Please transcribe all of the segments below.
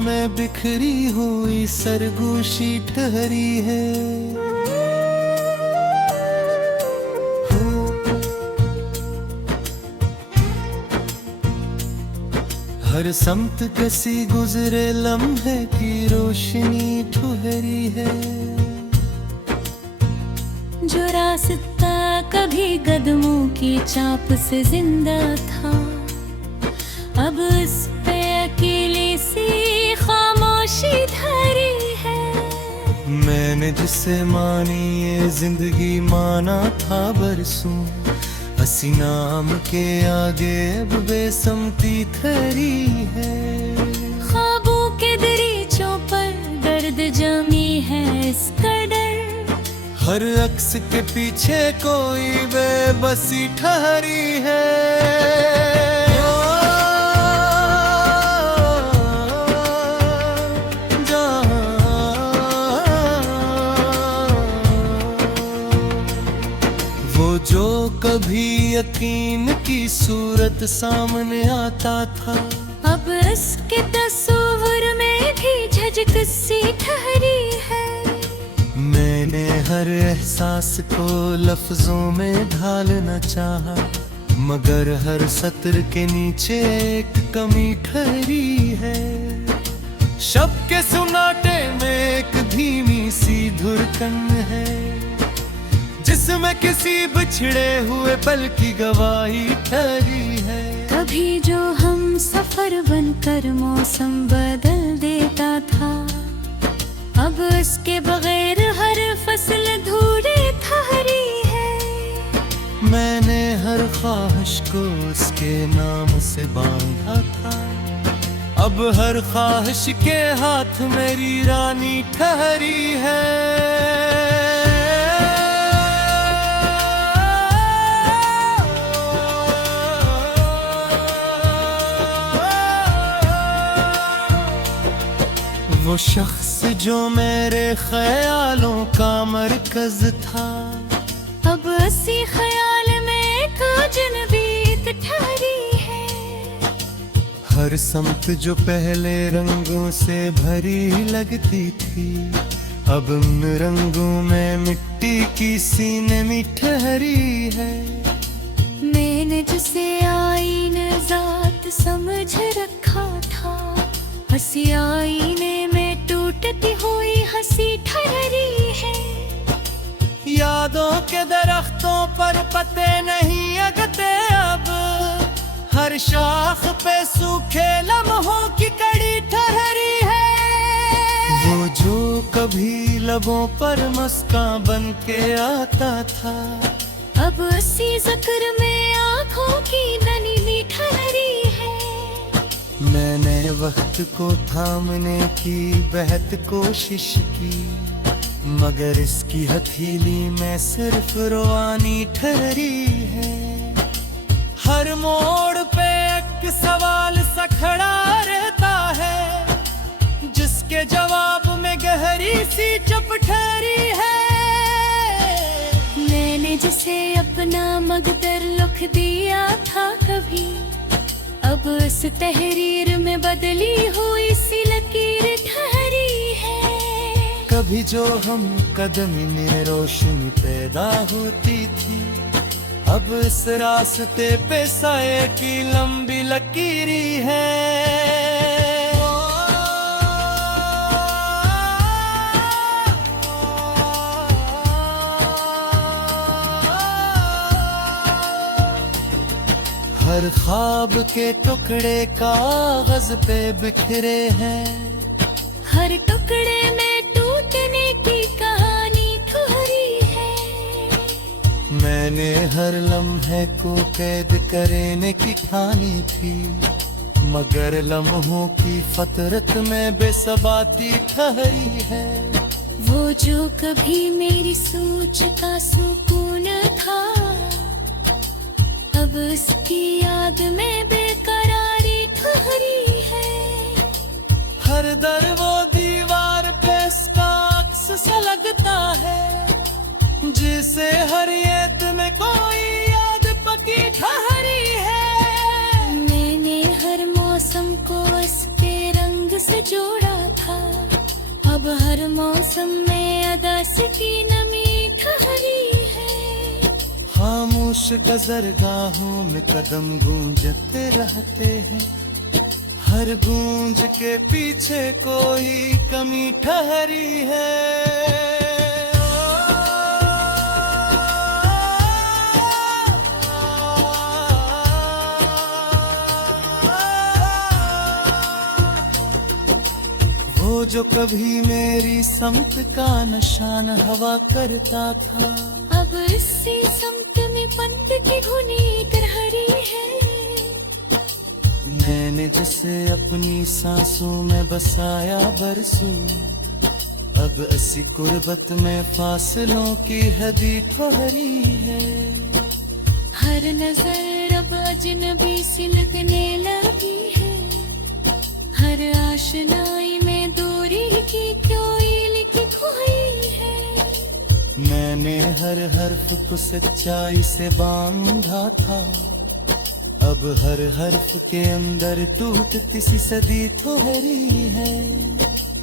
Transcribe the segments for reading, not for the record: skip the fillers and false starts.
में बिखरी हुई सरगोशी ठहरी है। हर समत कसी गुजरे लम्हे की रोशनी ठुहरी है। जो रास्ता कभी कदमों की चाप से जिंदा था, अब इस पे अकेली सी खामोशी धरी है। मैंने जिसे मानी ये जिंदगी माना था बरसों, हसी नाम के आगे अब बेसमती खरी है। ख्वाबों के दरीचों पर दर्द जमी है इसका डर, हर अक्स के पीछे कोई बेबसी ठहरी है। वो जो कभी यकीन की सूरत सामने आता था, अब इसके तस्वुर में भी झिझक सी ठहरी है। मैंने हर एहसास को लफ्जों में ढालना चाहा, मगर हर सत्र के नीचे एक कमी ठहरी है। शब्द के सुनाटे में एक धीमी सी धुरकन है, जिसमें किसी बिछड़े हुए पल की गवाही ठहरी है। कभी जो हम सफर बनकर मौसम बदल देता था, अब इसके बगैर हर फसल धूरे ठहरी है। मैंने हर ख्वाहिश को उसके नाम से बांधा था, अब हर ख्वाहिश के हाथ मेरी रानी ठहरी है। वो शख्स जो मेरे ख्यालों का मरकज था, अब इसी ख्याल में एक अजनबी ठहरी है। हर समत जो पहले रंगों से भरी लगती थी, अब उन रंगों में मिट्टी की सीने में ठहरी है। मैंने जिसे आईने ज़ात समझ रखा था, हंसी आईने में टूटती हुई हंसी ठहरी है। यादों के दरख्तों पर पत्ते नहीं अगते, अब हर शाख पे सूखे लम्हों की कड़ी ठहरी है। वो जो कभी लबों पर मुस्कान बन के आता था, अब इसी ज़िक्र में आँखों की ननी ठहरी है। मैंने वक्त को थामने की बेहद कोशिश की, मगर इसकी हथेली में सिर्फ रोआनी ठहरी है। हर मोड़ पे एक सवाल सा खड़ा रहता है, जिसके जवाब में गहरी सी चुप ठहरी है। मैंने जिसे अपना मकदर लिख दिया था कभी, अब इस तहरीर में बदली हुई सी लकीर ठहरी है। कभी जो हम कदमी में रोशनी पैदा होती थी, अब इस रास्ते पे साए की लंबी लकीरी है। हर ख्वाब के टुकड़े कागज पे बिखरे हैं, हर टुकड़े में टूटने की कहानी ठहरी है। मैंने हर लम्हे को कैद करने की ठानी थी, मगर लम्हों की फतरत में बेसबाती ठहरी है। वो जो कभी मेरी सोच का सुकून था, अब उसकी याद में बेकरारी ठहरी है। हर दर वो दीवार पे इसका अक्स सा लगता है, जिसे हर येत में कोई याद पकी ठहरी है। मैंने हर मौसम को इसके रंग से जोड़ा खामोश गजरगाहों में कदम गूंजते रहते हैं, हर गूंज के पीछे कोई कमी ठहरी है। वो जो कभी मेरी समत का निशान हवा करता था, अब इसी समत में पंत की धुनी तरहरी है। मैंने जिसे अपनी सांसों में बसाया बरसों, अब ऐसी कुर्बत में फासलों की हदी ठहरी है। हर नजर अब अजनबी सी लगने लगी है, हर आशनाई में दूरी की कोई लिखी खोई है। मैंने हर हर्फ को सच्चाई से बांधा था, अब हर हर्फ के अंदर टूटती सी सदी ठहरी है।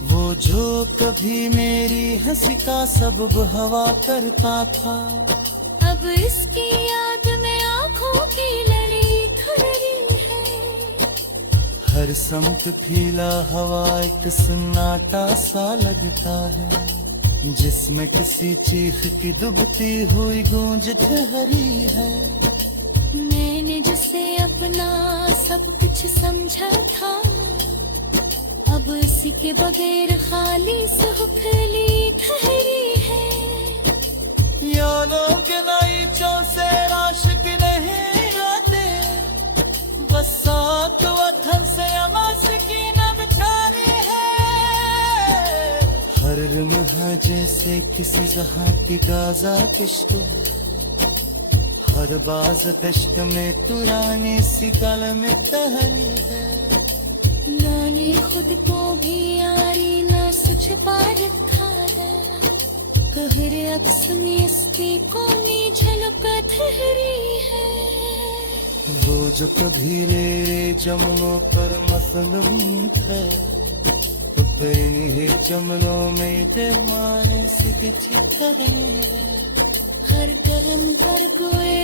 वो जो कभी मेरी हंसी का सबब हवा करता था, अब इसकी याद में आंखों की लड़ी ठहरी है। हर समत फीला हवा एक सन्नाटा सा लगता है, जिसमें किसी चीख की डूबती हुई गूंज ठहरी है। मैंने जिसे अपना सब कुछ समझा था, अब इसी के बगैर खाली सुखली ठहरी है। यारों के नाइचों से राशिक नहीं आते, बस साथ वतन से अमास की न बिछारी है। हर लम्हा जैसे किसी जहां की गाजा किश्त, हर बाज दश्त में तुरानी सी गल में तहरी है। मैंने खुद को भी यारी न सुझ पा रखा है, कहरे अक्स में इसकी कौमी झलक ठहरी है। वो जो कभी मेरे जमनों पर मसलम थे, तो फिर इन्हीं जमनों में जमाने सी कुछ ठहरी है। हर कदम पर कोई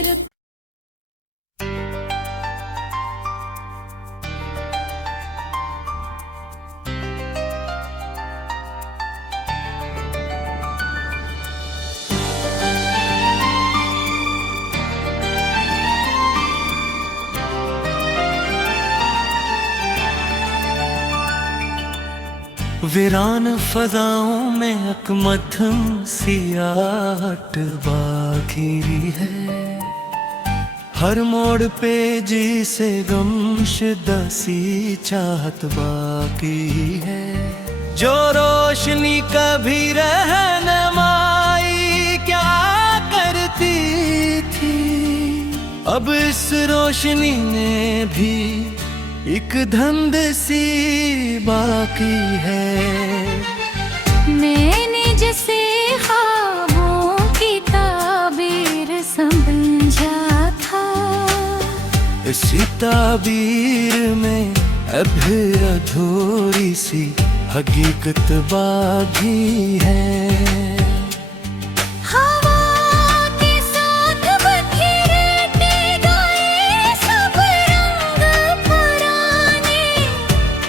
वीरान फजाओं में एक मध्यम सियाहट बाकी है, हर मोड़ पे जी से गमशुदा सी चाहत बाकी है। जो रोशनी कभी रहनुमाई क्या करती थी, अब इस रोशनी ने भी एक धंध सी बाकी है। मैंने जैसे ख्वाबों की ताबीर समझा था, इसी ताबीर में अब अधूरी सी हकीकत बाकी है।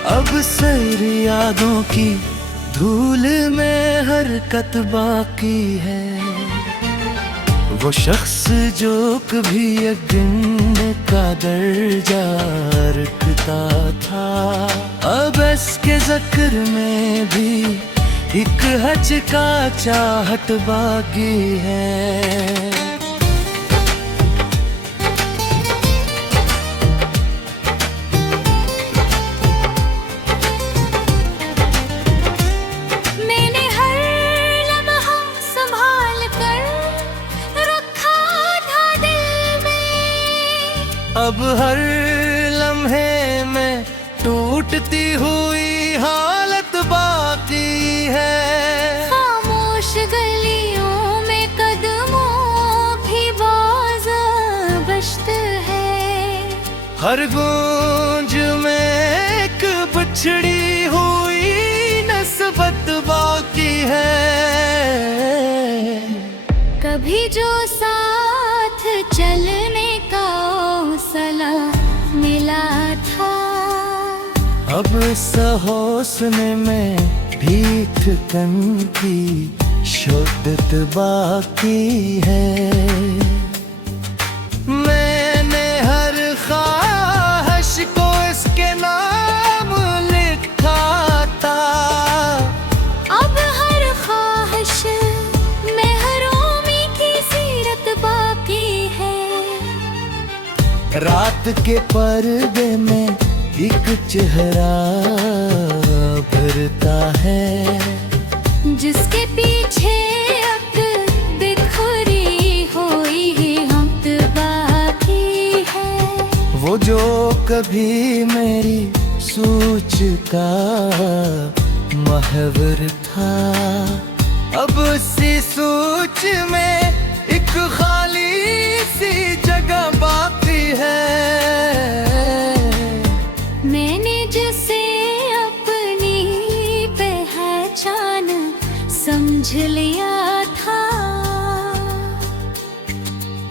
अब सैर यादों की धूल में हरकत बाकी है। वो शख्स जो कभी यकीन का दर्जा रखता था, अब इसके ज़िक्र में भी एक हचका चाहत बाकी है। अब हर लम्हे में टूटती हुई हालत बाकी है। खामोश गलियों में कदमों की बाज़ बश्त है, हर गूंज में एक बिछड़ी हुई नस्बत बाकी है। कभी जो साथ चले अब इस हौसले में भी ठिकन की शुद्धत बाकी है। मैंने हर ख्वाहिश को इसके नाम लिखा था। अब हर ख्वाहिश में हरोमी की सीरत बाकी है। रात के पर्दे में एक चेहरा भरता है, जिसके पीछे अब बिखरी हुई हम बाकी है। वो जो कभी मेरी सोच का महवर था, अब उसी सोच में एक खाली सी जगह बाकी है। मैंने जिसे अपनी पहचान समझ लिया था,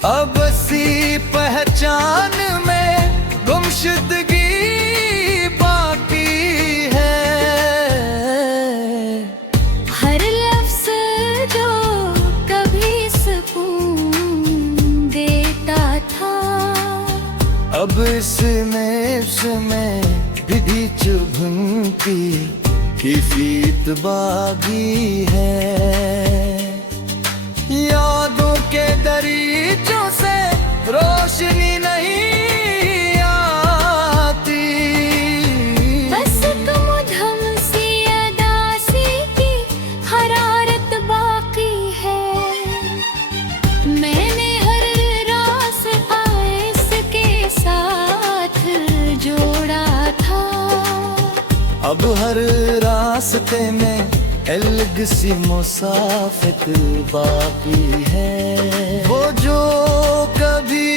अब सी पहचान में गुमशुदगी बाकी है। हर लफ्ज जो कभी सुकून देता था, अब इसमें विधि चुभन की फीत बागी है। यादों के दरीचों से रोशनी नहीं आती, बस तुम धम सी अदासी की हरारत बाकी है। मैंने हर रास्ता इसके साथ जोड़ा था, अब हर रास्ते में अलग सी मुसाफिर बाकी है। वो जो कभी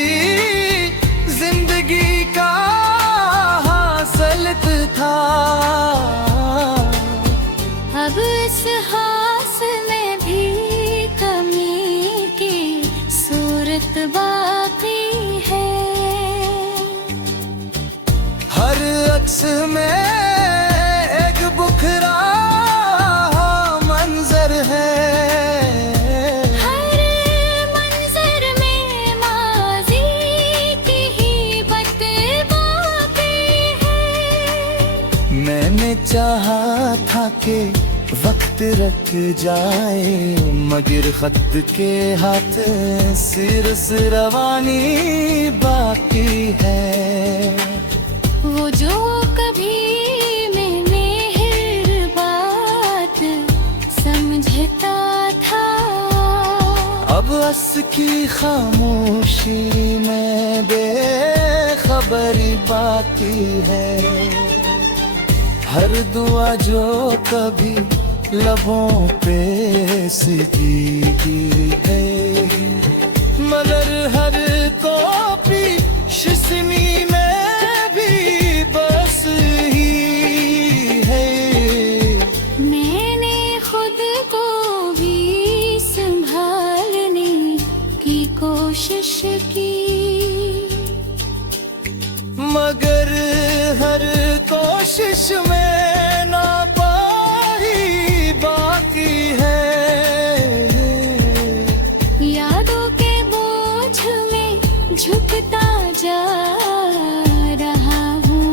जिंदगी का हासिल था, अब इस हास में भी कमी की सूरत बाकी है। हर अक्स में एक बुखरा मंजर है। हर मंजर में माज़ी की ही बात बाकी है। मैंने चाहा था कि वक्त रख जाए, मगर खत के हाथ सिर से रवानी बाकी है। वो जो कभी मैंने बात समझता था, अब अस की खामोशी में बेखबरी बाकी है। हर दुआ जो कभी लबों पे सिकी है, मगर हर कॉपी शिसनी में भी बस ही है। मैंने खुद को भी संभालने की कोशिश की, मगर हर कोशिश में नापाही बाकी है। यादों के बोझ में झुकता जा रहा हूँ,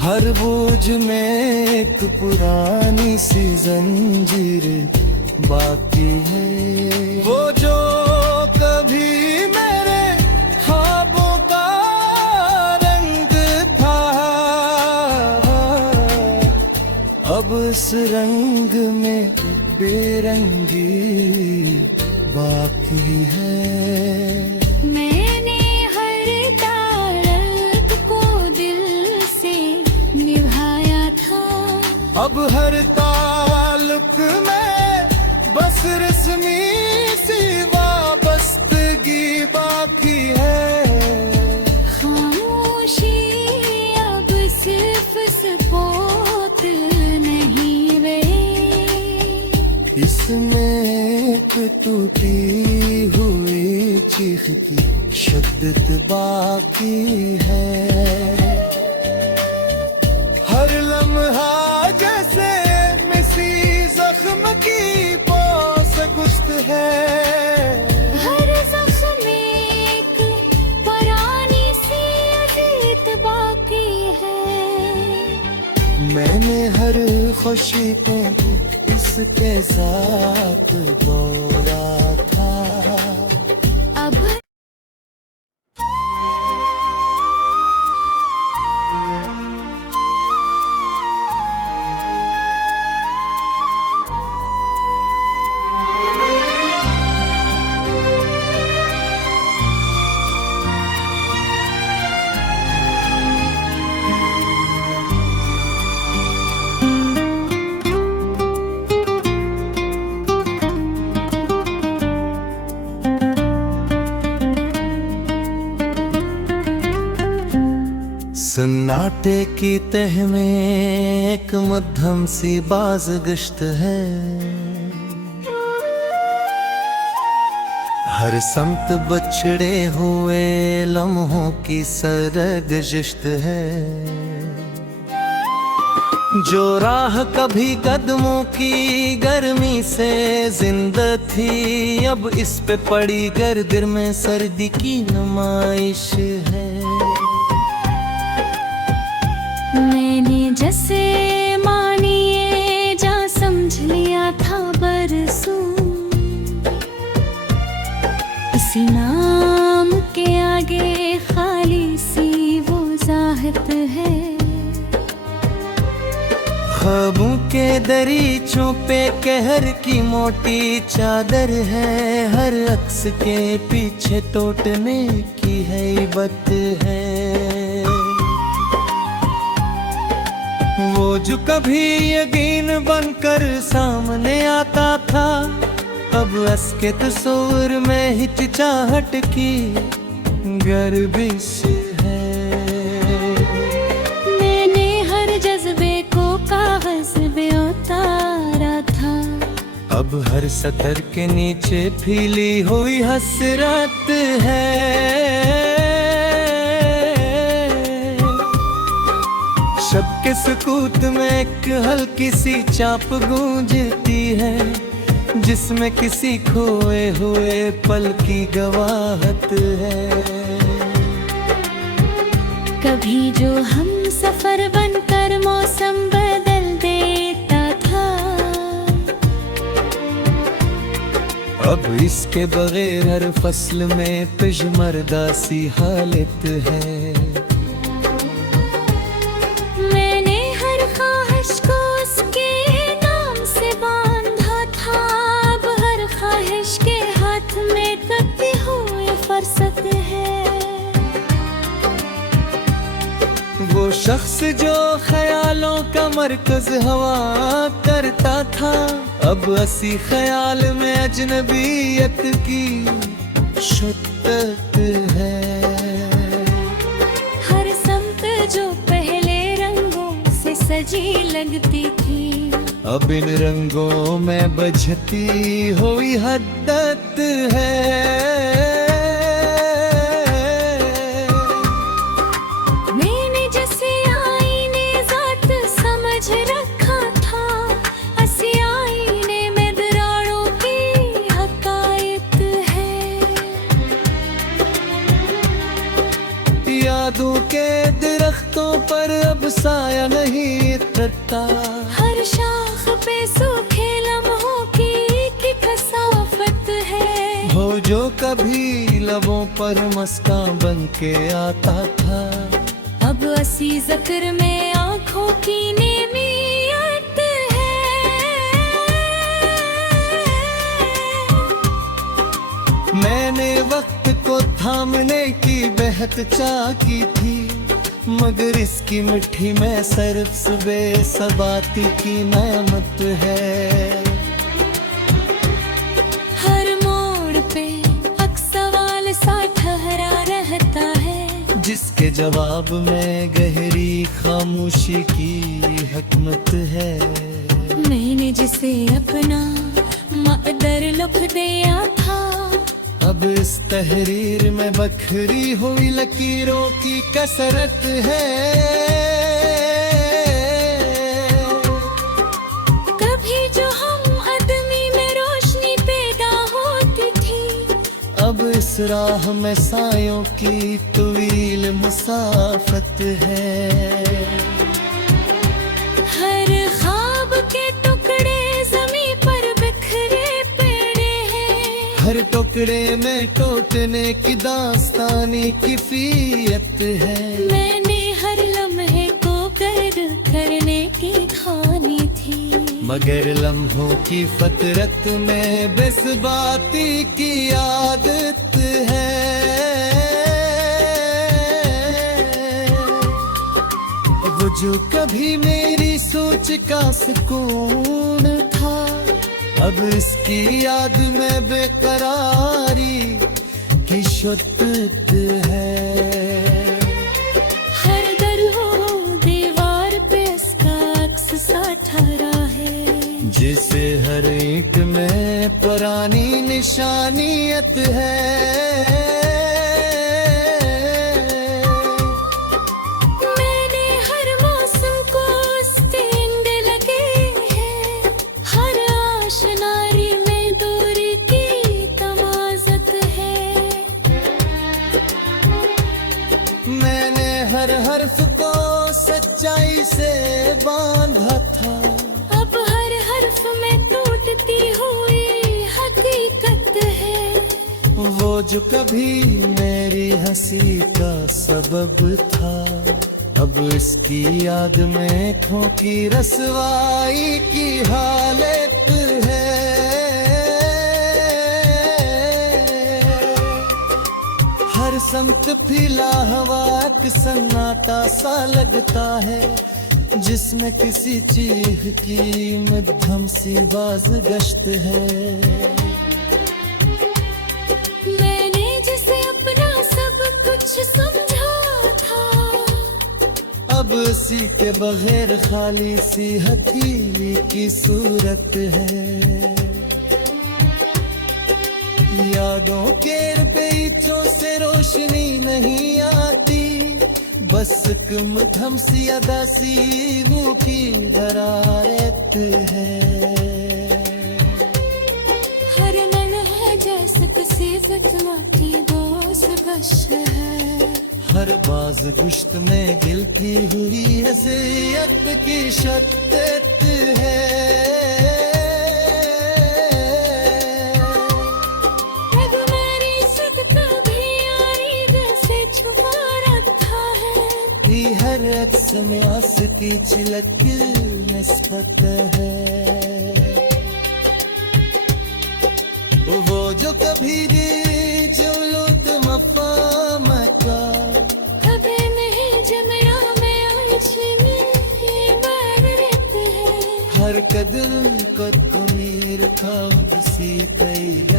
हर बोझ में एक पुरानी सी जंजीर बाकी है। वो जो कभी मेरे ख्वाबों का रंग था, अब इस रंग में बेरंगी बाकी है। मैंने हर तारक को दिल से निभाया था, अब हर ताल्लुक में बस रस्मी सी वाबस्तगी बाकी है। खामोशी अब सिर्फ सपोत नहीं वे, इसमें एक टूटी हुई चीख की शिद्दत बाकी है। मैंने हर खुशी को भी इसके साथ दौड़ा था। अब सन्नाटे की तह में एक मध्यम सी बाज़गश्त है, हर समत बछड़े हुए लम्हों की सरगजिश्त है। जो राह कभी कदमों की गर्मी से जिंदा थी, अब इस पे पड़ी गर्दिर में सर्दी की नुमाइश है। मैंने जैसे मानिए जा समझ लिया था बरसों, इसी नाम के आगे खाली सी वो ज़ाहत है। ख्वाबों के दरीचों पे कहर की मोटी चादर है, हर अक्स के पीछे टूटने की हैबत है। वो जो कभी यकीन बनकर सामने आता था, अब असके तस्वीर में हिचकिचाहट की गर्दिश है। मैंने हर जज्बे को कागज पे उतारा था, अब हर सतर के नीचे फीली हुई हसरत है। शब के सुकूत में एक हल्की सी चाप गूंजती है, जिसमें किसी खोए हुए पल की गवाहत है। कभी जो हम सफर बनकर मौसम बदल देता था, अब इसके बगैर हर फसल में पेशमर्दा सी हालत है। वो शख्स जो ख्यालों का मरकज हवा करता था, अब असी ख्याल में अजनबियत की शिद्दत है। हर समत जो पहले रंगों से सजी लगती थी, अब इन रंगों में बझती हुई हद्दत है। यादों के दरख्तों पर अब साया नहीं उतरता, हर शाख पे सूखे लम्हों की कसाफत है। हो जो कभी लबों पर मस्का बन के आता था, अब असी ज़िक्र में आँखों की नेमियत है। मैंने वक्त को थामने की बहत चाकी थी, मगर इसकी मिट्टी में सिर्फ सुबह सबाती की नेमत है। हर मोड़ पे अक्स सवाल सा ठहरा रहता है, जिसके जवाब में गहरी खामोशी की हकमत है। मैंने जिसे अपना मक़दर लिख दिया था, अब इस तहरीर में बखरी हुई लकीरों की कसरत है। कभी जो हम आदमी में रोशनी पैदा होती थी, अब इस राह में सायों की तवील मुसाफत है। हर हर टुकड़े में टूटने की दास्तानी किफियत है। मैंने हर लम्हे को करने की ठानी थी, मगर लम्हों की फतरत में बेसबाती की आदत है। वो जो कभी मेरी सोच का सुकून था, अब इसकी याद में बेकरारी की शिद्दत है। हर दर हो दीवार पे इसका अक्स सा ठहरा है, जिसे हर ईंट में पुरानी निशानियत है। मैंने हर मौसम को उसके इंदे लगे हैं, हर आशनारी में दूरी की तमाज़त है। मैंने हर हर्फ को सच्चाई से बांधा था, अब हर हर्फ में टूटती हुई हकीकत है। वो जो कभी मेरी हंसी का सबब था, अब इसकी याद में खो की रसवाई की हालत है। हर समत फैला हवा एक सन्नाटा सा लगता है, जिसमें किसी चीख की मध्यम सी बाज गश्त है। मैंने जिसे अपना सब कुछ समझा था, अब उसी के बगैर खाली सी हथेली की सूरत है। यादों के पेचों से रोशनी नहीं आती, बस एक मध्यम सी अदासी रूह की दरारत है। हर मन है जैसे किसी फितना की दोस्त बश है, हर बाज गुश्त में दिल की हुई हज़ियत की शद्दत है। मेरी सदका भी यारी दिल से छुपा रखा है, हर अक्स में आस की झलक निस्बत है। वो जो कभी दी जो लुत मफाम का, कभी नहीं जमिया में आज में बरत है। हर कदम को तुमीर था सी तैयार